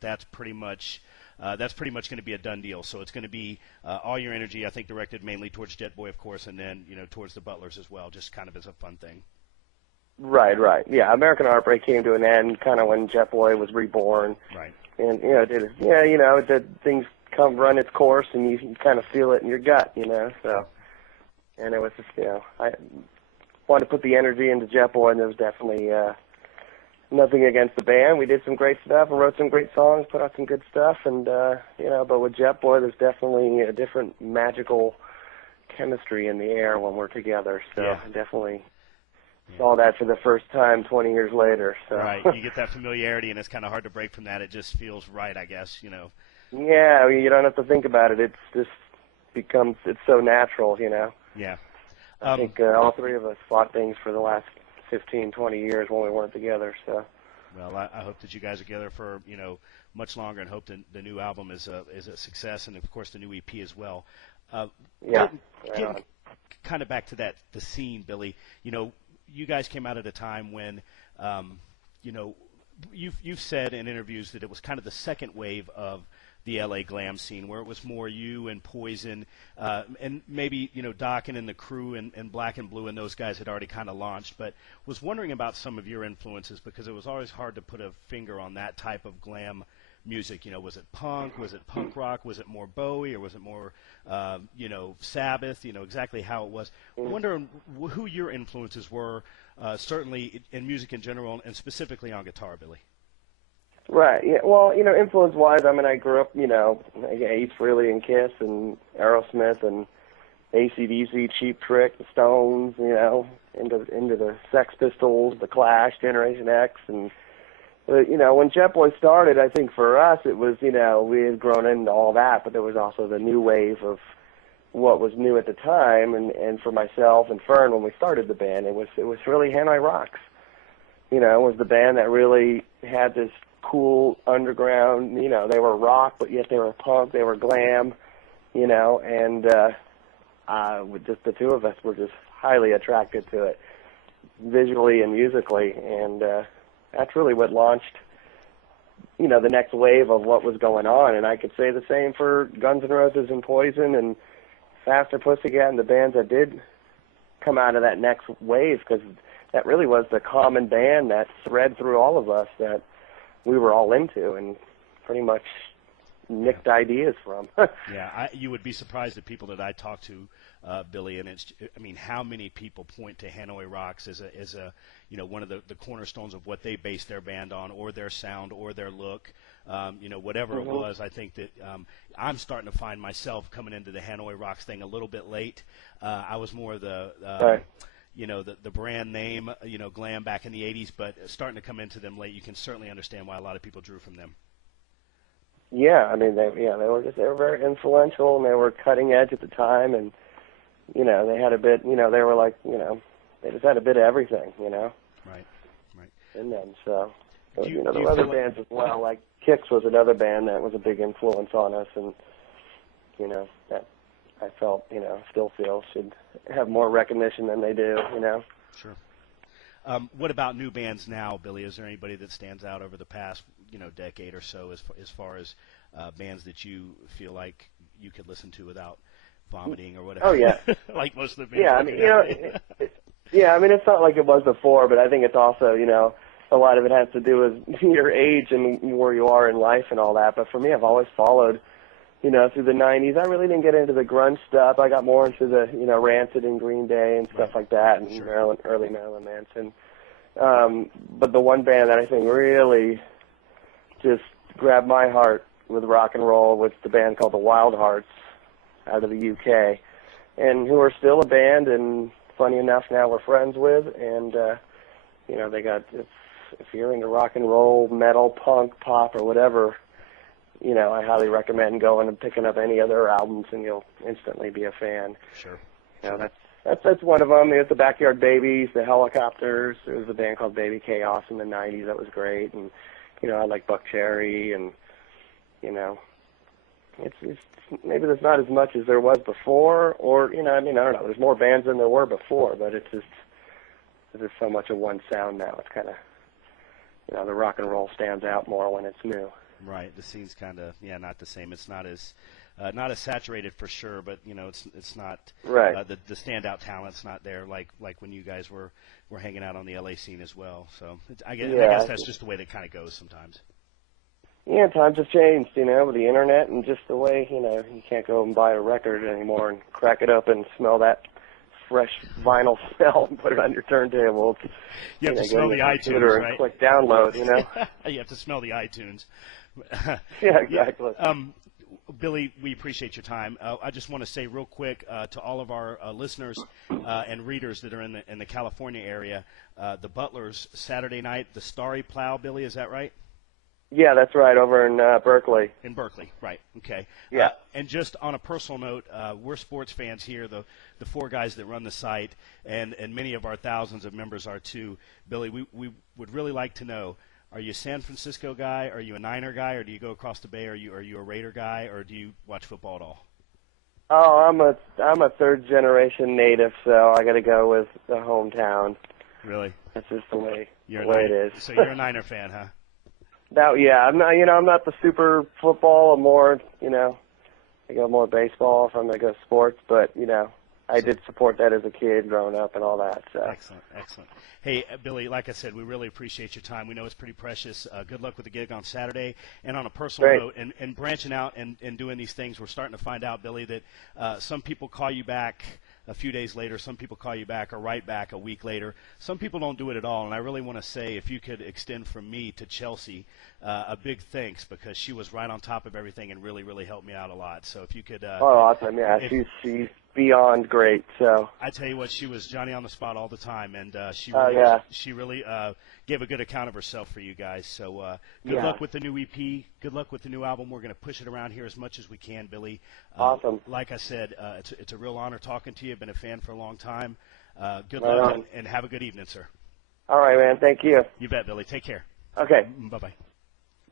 that's pretty much going to be a done deal. So it's going to be all your energy, I think, directed mainly towards Jet Boy, of course, and then towards the Butlers as well, just kind of as a fun thing. Right. Yeah, American Heartbreak came to an end kind of when Jet Boy was reborn. Right. And did things come run its course, and you can kind of feel it in your gut, So, and it was just, I wanted to put the energy into Jet Boy, and there was definitely nothing against the band. We did some great stuff and wrote some great songs, put out some good stuff, and but with Jet Boy, there's definitely a different magical chemistry in the air when we're together. So yeah. I definitely saw that for the first time 20 years later. So. Right, you get that familiarity, and it's kind of hard to break from that. It just feels right, I guess. Yeah, you don't have to think about it. It's just it's so natural, Yeah. I think all three of us fought things for the last 15, 20 years when we weren't together. So. Well, I hope that you guys are together for much longer, and hope that the new album is a success, and of course the new EP as well. Getting kind of back to the scene, Billy. You guys came out at a time when, you've said in interviews that it was kind of the second wave of the LA glam scene, where it was more you and Poison, and maybe Dokken and the Crew and Black and Blue and those guys had already kind of launched. But was wondering about some of your influences, because it was always hard to put a finger on that type of glam music. Was it punk? Was it punk rock? Was it more Bowie, or was it more Sabbath? Exactly how it was. Wondering who your influences were, certainly in music in general, and specifically on guitar, Billy. Right. Yeah. Well, influence-wise, I grew up, Ace Frehley and Kiss and Aerosmith and AC/DC, Cheap Trick, the Stones, into the Sex Pistols, the Clash, Generation X, and when Jet Boy started, I think for us it was, we had grown into all that, but there was also the new wave of what was new at the time, and for myself and Fern, when we started the band, it was really Hanoi Rocks. It was the band that really had this cool underground, they were rock, but yet they were punk, they were glam, and with just the two of us were just highly attracted to it, visually and musically, and that's really what launched, the next wave of what was going on. And I could say the same for Guns N' Roses and Poison and Faster Pussycat and the bands that did come out of that next wave, because that really was the common band that thread through all of us that we were all into and pretty much nicked ideas from. Yeah, you would be surprised at people that I talk to, Billy, and how many people point to Hanoi Rocks as a one of the cornerstones of what they base their band on, or their sound, or their look, whatever it was. I think that I'm starting to find myself coming into the Hanoi Rocks thing a little bit late. I was more the right. The brand name, glam back in the 80s, but starting to come into them late. You can certainly understand why a lot of people drew from them. Yeah, they were very influential, and they were cutting edge at the time, and they had a bit, they were like, they just had a bit of everything, Right. in them. So, there were other bands as well, like Kix was another band that was a big influence on us, and that I felt, still feel should have more recognition than they do, Sure. What about new bands now, Billy? Is there anybody that stands out over the past, decade or so as far as bands that you feel like you could listen to without vomiting or whatever? Oh, yeah. Like most of the bands. Yeah, it's not like it was before, but I think it's also, a lot of it has to do with your age and where you are in life and all that. But for me, I've always followed, through the 90s. I really didn't get into the grunge stuff. I got more into the, Rancid and Green Day and stuff like that, and sure. early Marilyn Manson. But the one band that I think really just grabbed my heart with rock and roll was the band called the Wild Hearts out of the UK, and who are still a band, and funny enough now we're friends with, and they got, if you're into rock and roll, metal, punk, pop, or whatever, I highly recommend going and picking up any of their albums, and you'll instantly be a fan. Sure. That's one of them. There's the Backyard Babies, the Helicopters. There was a band called Baby Chaos in the 90s that was great, and I like Buck Cherry, and it's maybe there's not as much as there was before, or I don't know. There's more bands than there were before, but it's just there's so much of one sound now. It's kind of the rock and roll stands out more when it's new. Right. The scene's kind of not the same. It's not as saturated for sure, but it's not Right. the standout talent's not there like when you guys were hanging out on the LA scene as well. So I guess that's just the way that kind of goes sometimes. Yeah, times have changed, with the internet and just the way, you can't go and buy a record anymore and crack it up and smell that fresh vinyl smell and put it on your turntable. You have to smell the iTunes, right? And click download, You have to smell the iTunes. Yeah, exactly. Billy, we appreciate your time. I just want to say real quick to all of our listeners and readers that are in the California area, the Butlers Saturday night, the Starry Plow. Billy, is that right? Yeah, that's right, over in Berkeley. In Berkeley, right? Okay. Yeah. And just on a personal note, we're sports fans here. The four guys that run the site, and many of our thousands of members are too. Billy, we would really like to know: are you a San Francisco guy? Are you a Niner guy? Or do you go across the Bay? Are you a Raider guy? Or do you watch football at all? Oh, I'm a third generation native, so I got to go with the hometown. Really? That's just the way it is. So you're a Niner fan, huh? I'm not. I'm not the super football. I'm more. I go more baseball if I'm gonna go sports. But I did support that as a kid growing up and all that. So. Excellent. Hey, Billy, like I said, we really appreciate your time. We know it's pretty precious. Good luck with the gig on Saturday. And on a personal note, and branching out and doing these things, we're starting to find out, Billy, that some people call you back a few days later. Some people call you back or write back a week later. Some people don't do it at all. And I really want to say, if you could extend from me to Chelsea a big thanks, because she was right on top of everything and really, really helped me out a lot. So if you could. Awesome. Yeah, she's beyond great. So I tell you what, she was Johnny on the spot all the time, and she really gave a good account of herself for you guys. So good luck with the new EP. Good luck with the new album. We're going to push it around here as much as we can, Billy. Awesome. Like I said, it's a real honor talking to you. I've been a fan for a long time. Good luck and have a good evening, sir. All right, man. Thank you. You bet, Billy. Take care. Okay. Bye-bye.